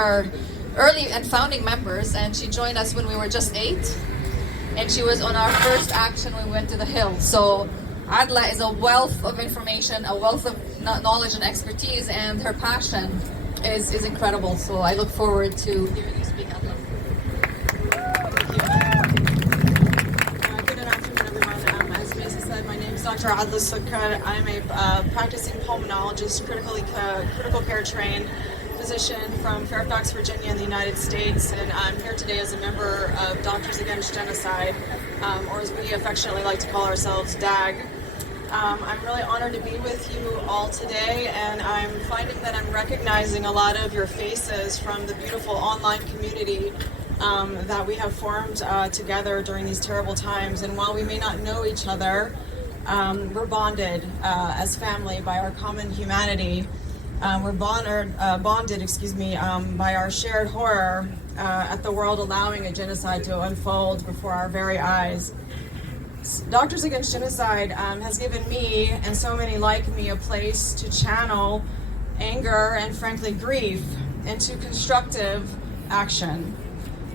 our early and founding members, and she joined us when we were just 8, and she was on our first action when we went to the Hill. So Adla is a wealth of information, a wealth of knowledge and expertise, and her passion is incredible. So I look forward to hearing you speak, Adla. Good afternoon, everyone. As Mesa said, my name is Dr. Adla Sukkar. I'm a practicing pulmonologist, critical care trained physician from Fairfax, Virginia in the United States, and I'm here today as a member of Doctors Against Genocide, or as we affectionately like to call ourselves, DAG. I'm really honored to be with you all today, and I'm finding that I'm recognizing a lot of your faces from the beautiful online community that we have formed together during these terrible times. And while we may not know each other, we're bonded as family by our common humanity. We're bonded, by our shared horror at the world allowing a genocide to unfold before our very eyes. Doctors Against Genocide has given me, and so many like me, a place to channel anger and frankly grief into constructive action.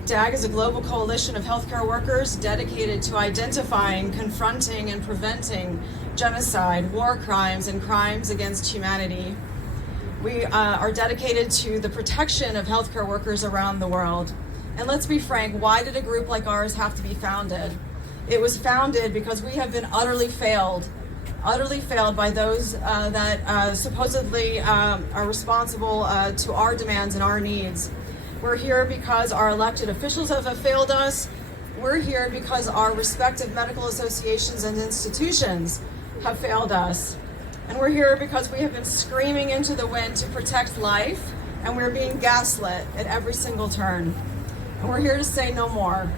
DAG is a global coalition of healthcare workers dedicated to identifying, confronting, and preventing genocide, war crimes, and crimes against humanity. We are dedicated to the protection of healthcare workers around the world. And let's be frank, why did a group like ours have to be founded? It was founded because we have been utterly failed by those that supposedly are responsible to our demands and our needs. We're here because our elected officials have failed us. We're here because our respective medical associations and institutions have failed us. And we're here because we have been screaming into the wind to protect life, and we're being gaslit at every single turn. And we're here to say no more.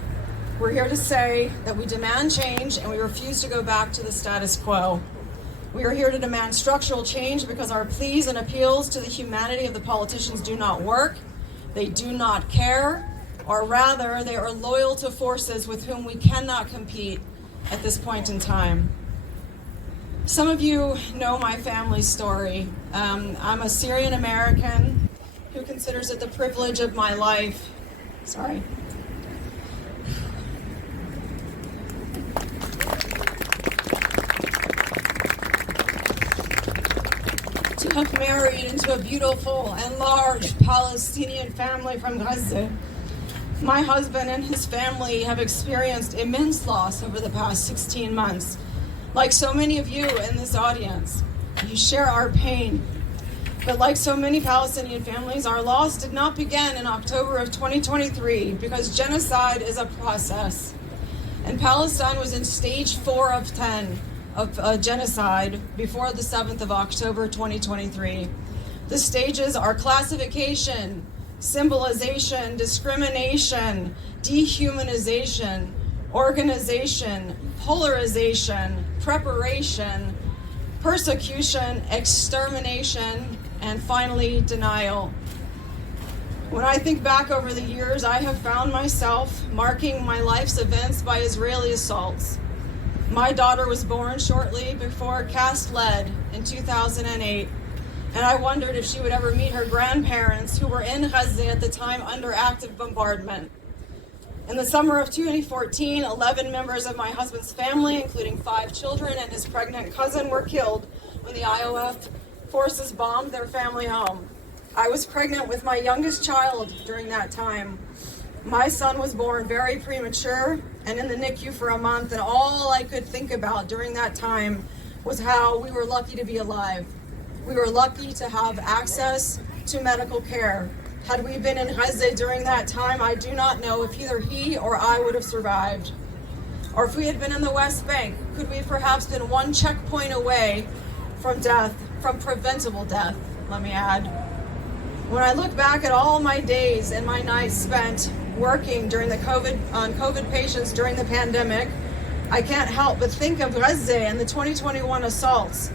We're here to say that we demand change and we refuse to go back to the status quo. We are here to demand structural change because our pleas and appeals to the humanity of the politicians do not work. They do not care, or rather, they are loyal to forces with whom we cannot compete at this point in time. Some of you know my family story. I'm a Syrian American who considers it the privilege of my life. To have married into a beautiful and large Palestinian family from Gaza. My husband and his family have experienced immense loss over the past 16 months. Like so many of you in this audience, you share our pain. But like so many Palestinian families, our loss did not begin in October of 2023 because genocide is a process. And Palestine was in stage 4 of 10 of genocide before the 7th of October 2023. The stages are classification, symbolization, discrimination, dehumanization, organization, polarization, preparation, persecution, extermination, and finally denial. When I think back over the years, I have found myself marking my life's events by Israeli assaults. My daughter was born shortly before Cast Lead in 2008, and I wondered if she would ever meet her grandparents who were in Gaza at the time under active bombardment. In the summer of 2014, 11 members of my husband's family, including 5 children and his pregnant cousin, were killed when the IOF forces bombed their family home. I was pregnant with my youngest child during that time. My son was born very premature and in the NICU for a month, and all I could think about during that time was how we were lucky to be alive. We were lucky to have access to medical care. Had we been in Gaza during that time, I do not know if either he or I would have survived. Or if we had been in the West Bank, could we have perhaps been one checkpoint away from death, from preventable death, let me add. When I look back at all my days and my nights spent working during on COVID patients during the pandemic, I can't help but think of Gaza and the 2021 assaults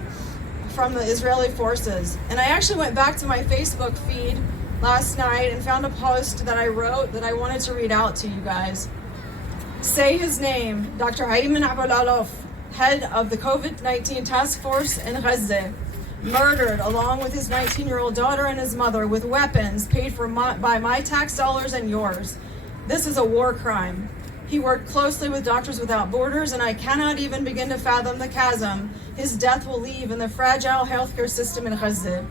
from the Israeli forces. And I actually went back to my Facebook feed last night and found a post that I wrote that I wanted to read out to you guys. Say his name, Dr. Ayman Abu Alof, head of the COVID-19 task force in Gaza, murdered along with his 19-year-old daughter and his mother with weapons paid for by my tax dollars and yours. This is a war crime. He worked closely with Doctors Without Borders, and I cannot even begin to fathom the chasm his death will leave in the fragile healthcare system in Gaza.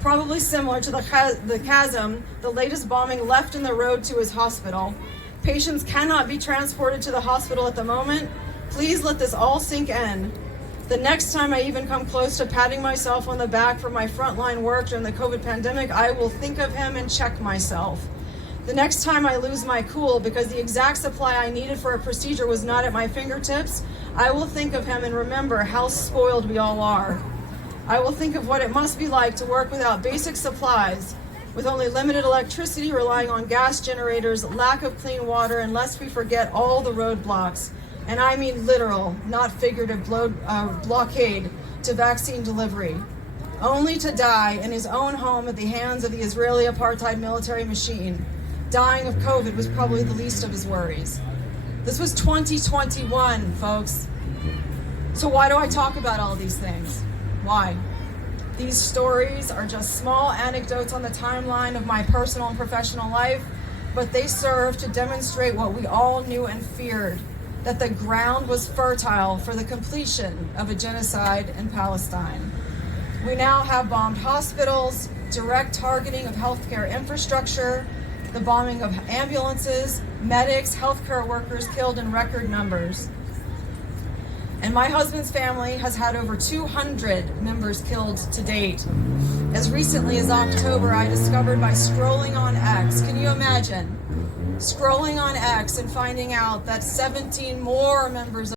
Probably similar to the chasm the latest bombing left in the road to his hospital. Patients cannot be transported to the hospital at the moment. Please let this all sink in. The next time I even come close to patting myself on the back for my frontline work during the COVID pandemic, I will think of him and check myself. The next time I lose my cool because the exact supply I needed for a procedure was not at my fingertips, I will think of him and remember how spoiled we all are. I will think of what it must be like to work without basic supplies, with only limited electricity, relying on gas generators, lack of clean water, and lest we forget all the roadblocks, and I mean literal, not figurative blockade to vaccine delivery, only to die in his own home at the hands of the Israeli apartheid military machine. Dying of COVID was probably the least of his worries. This was 2021, folks. So why do I talk about all these things? Why? These stories are just small anecdotes on the timeline of my personal and professional life, but they serve to demonstrate what we all knew and feared, that the ground was fertile for the completion of a genocide in Palestine. We now have bombed hospitals, direct targeting of healthcare infrastructure, the bombing of ambulances, medics, healthcare workers killed in record numbers. And my husband's family has had over 200 members killed to date. As recently as October, I discovered by scrolling on X, can you imagine? Scrolling on X and finding out that 17 more members